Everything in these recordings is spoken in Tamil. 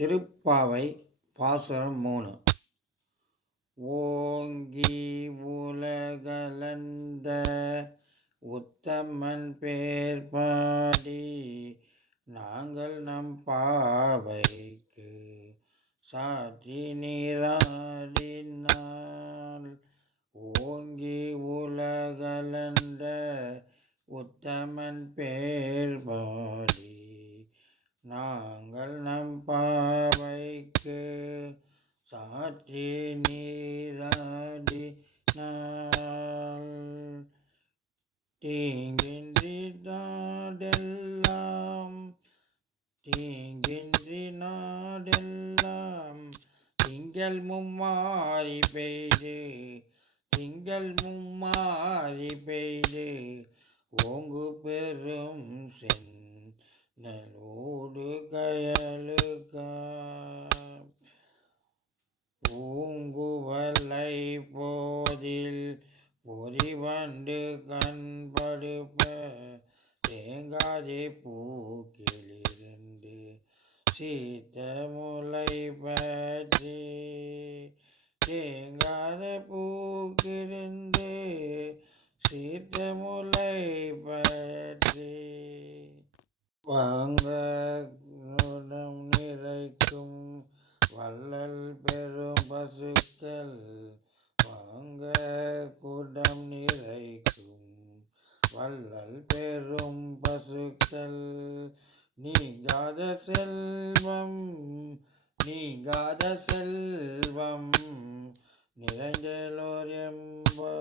திருப்பாவை பாசுரம் மூணு. ஓங்கி உலகலந்த உத்தமன் பேர் பாடி நாங்கள் நம் பாவைக்கு சாற்றி நீராடினால். ஓங்கி உலகலந்த உத்தமன் பேர் தீங்கின்றிதாடெல்லாம் தீங்கின்றி நாடெல்லாம் திங்கள் மும்மாறி பெய்து திங்கள் மும்மாறி பெய்து ஓங்கு பெரும் சென் வாங்க நிறைக்கும் வள்ளல் பெரும் பசுக்கள். வாங்க குடம் நிறைக்கும் வள்ளல் பெரும் பசுக்கள். நீங்காத செல்வம் நீங்காத செல்வம் நிறைந்தலோர் எம்பா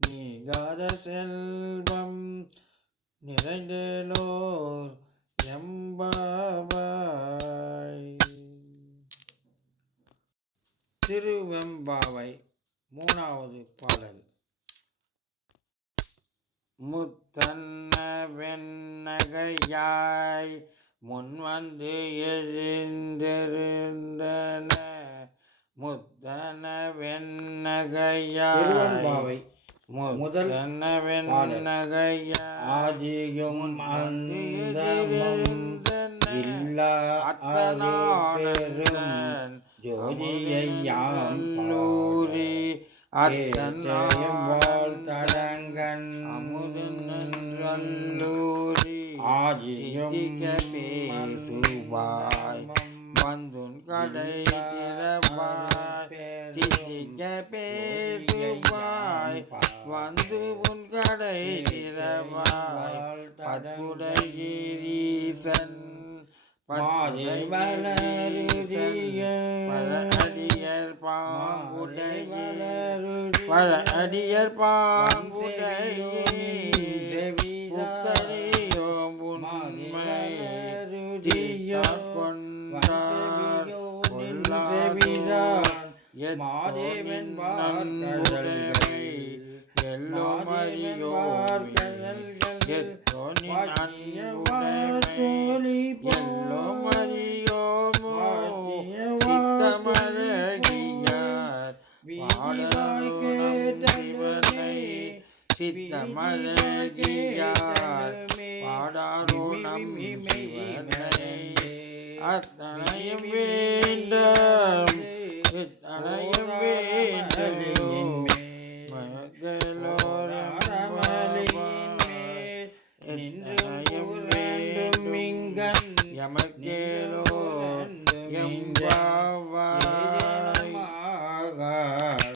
நீங்காத செல்வம் திருவெம்பாவை மூணாவது பாடல். முத்தன்ன வெண்ணகையாய் முன்வந்து எழுந்திருந்தன. முத்தன வெண்ணகையாய் திருவெம்பாவை முதல் வெண்ணகையா ஆதியும் அந்தமும் இல்லா அருட்பெரும் ஜோதியையாம் லூரி அத்தனையும் வாழ்த்தடங்கன் அமுதூரி ஆதியும் பேசுவாய் வந்துன் கடை திறவாய் திதிக்க பேசுவாய் வந்து உன் கடை திறவாய் பத்துடையீசன் மாதை வளருதிய அடியர் பாங்குடையே புத்தரையோம் கொண்டார் மாதேவன் பாடலாய் கேட்டனை சித்தமழகியார் பாடாரோ நம் சிவனை. அத்தனையும் வேண்டும். சித்தனையும் வேண்டும்.